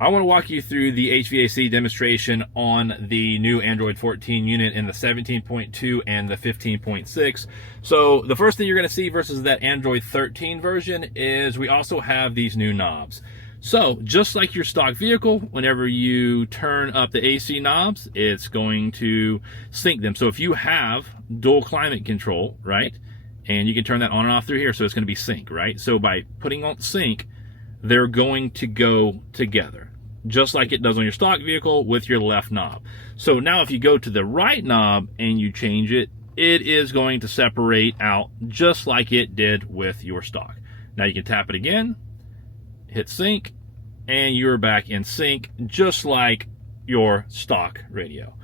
I want to walk you through the HVAC demonstration on the new Android 14 unit in the 17.2 and the 15.6. So the first thing you're going to see versus that Android 13 version is we also have these new knobs. So just like your stock vehicle, whenever you turn up the AC knobs, it's going to sync them. So if you have dual climate control, right, and you can turn that on and off through here, so it's going to be sync, right? So by putting on sync, they're going to go together, just like it does on your stock vehicle with your left knob. So now if you go to the right knob and you change it, it is going to separate out just like it did with your stock. Now you can tap it again, hit sync, and you're back in sync just like your stock radio.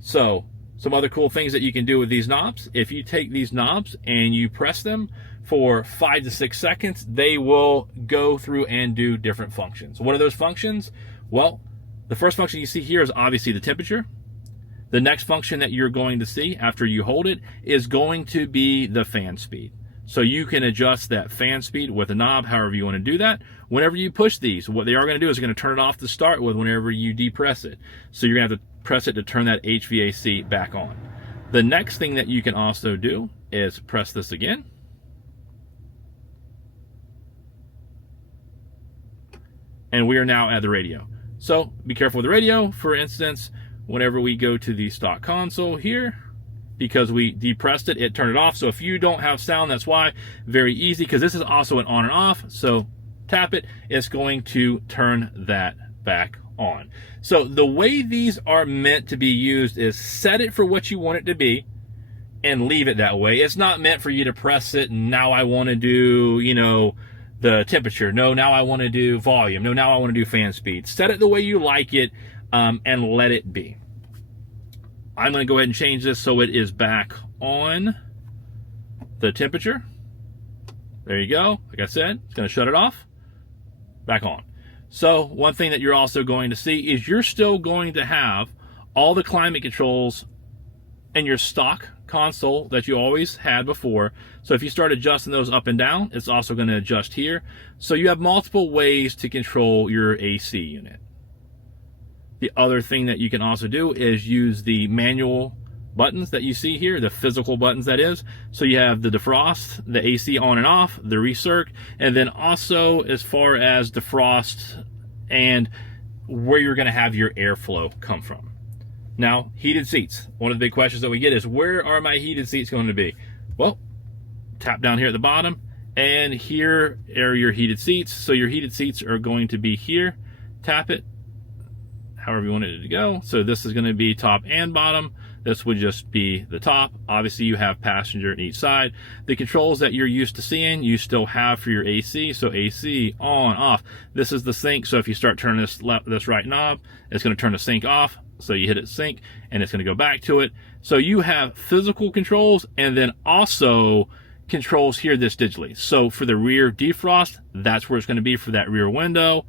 So some other cool things that you can do with these knobs: if you take these knobs and you press them for 5 to 6 seconds, they will go through and do different functions. What are those functions? Well, the first function you see here is obviously the temperature. The next function that you're going to see after you hold it is going to be the fan speed. So you can adjust that fan speed with a knob however you want to do that. Whenever you push these, what they are going to do is they're going to turn it off to start with whenever you depress it. So you're going to have to press it to turn that HVAC back on. The next thing that you can also do is press this again. And we are now at the radio. So be careful with the radio. For instance, whenever we go to the stock console here, because we depressed it, it turned it off. So if you don't have sound, that's why. Very easy, because this is also an on and off. So tap it, it's going to turn that back on. So the way these are meant to be used is set it for what you want it to be and leave it that way. It's not meant for you to press it and now I want to do, you know, the temperature. No, now I want to do volume. No, now I want to do fan speed. Set it the way you like it, and let it be. I'm going to go ahead and change this so it is back on the temperature. There you go. Like I said, it's going to shut it off. Back on. So one thing that you're also going to see is you're still going to have all the climate controls in your stock console that you always had before. So if you start adjusting those up and down, it's also going to adjust here. So you have multiple ways to control your AC unit. The other thing that you can also do is use the manual buttons that you see here, the physical buttons that is. So you have the defrost, the AC on and off, the recirc, and then also as far as defrost and where you're going to have your airflow come from. Now, heated seats. One of the big questions that we get is, where are my heated seats going to be? Well, tap down here at the bottom, and here are your heated seats. So your heated seats are going to be here. Tap it, however you want it to go. So this is going to be top and bottom. This would just be the top. Obviously, you have passenger on each side. The controls that you're used to seeing, you still have for your AC. So AC, on, off. This is the sync. So if you start turning this right knob, it's going to turn the sync off. So you hit it sync, and it's going to go back to it. So you have physical controls, and then also controls here this digitally. So for the rear defrost, that's where it's going to be for that rear window.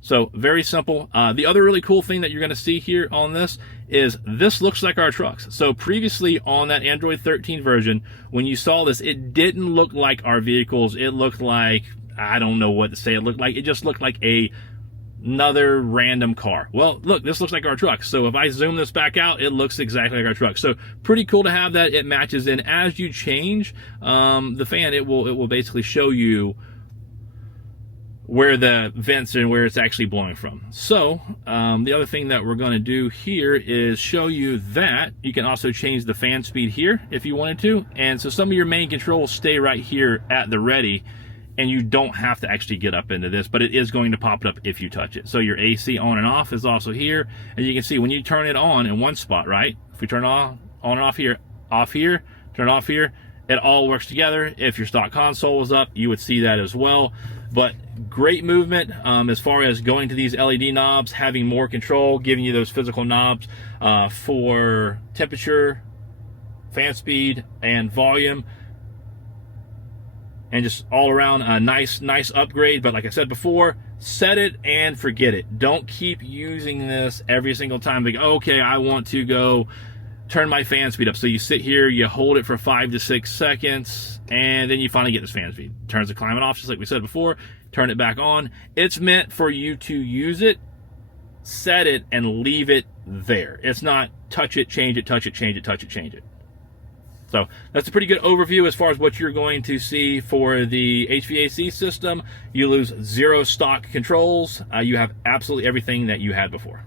So very simple. The other really cool thing that you're going to see here on this is this looks like our trucks. So previously on that Android 13 version, when you saw this, it didn't look like our vehicles. It looked like, I don't know what to say. It just looked like another random car. Well, look, this looks like our truck. So if I zoom this back out, it looks exactly like our truck. So pretty cool to have that. It matches in. As you change the fan, it will basically show you where the vents and where it's actually blowing from. So the other thing that we're going to do here is show you that you can also change the fan speed here if you wanted to. And so some of your main controls stay right here at the ready, and you don't have to actually get up into this, but it is going to pop it up if you touch it. So your AC on and off is also here, and you can see when you turn it on in one spot, right? If we turn on and off here, turn off here, it all works together. If your stock console was up, you would see that as well. But great movement as far as going to these LED knobs, having more control, giving you those physical knobs for temperature, fan speed, and volume. And just all around a nice upgrade. But like I said before, set it and forget it. Don't keep using this every single time. Like, okay, I want to go turn my fan speed up. So you sit here, you hold it for 5 to 6 seconds, and then you finally get this fan speed. Turns the climate off, just like we said before. Turn it back on. It's meant for you to use it set it and leave it there. It's not touch it, change it, touch it, change it, touch it, change it. So that's a pretty good overview as far as what you're going to see for the HVAC system. You lose 0 stock controls. You have absolutely everything that you had before.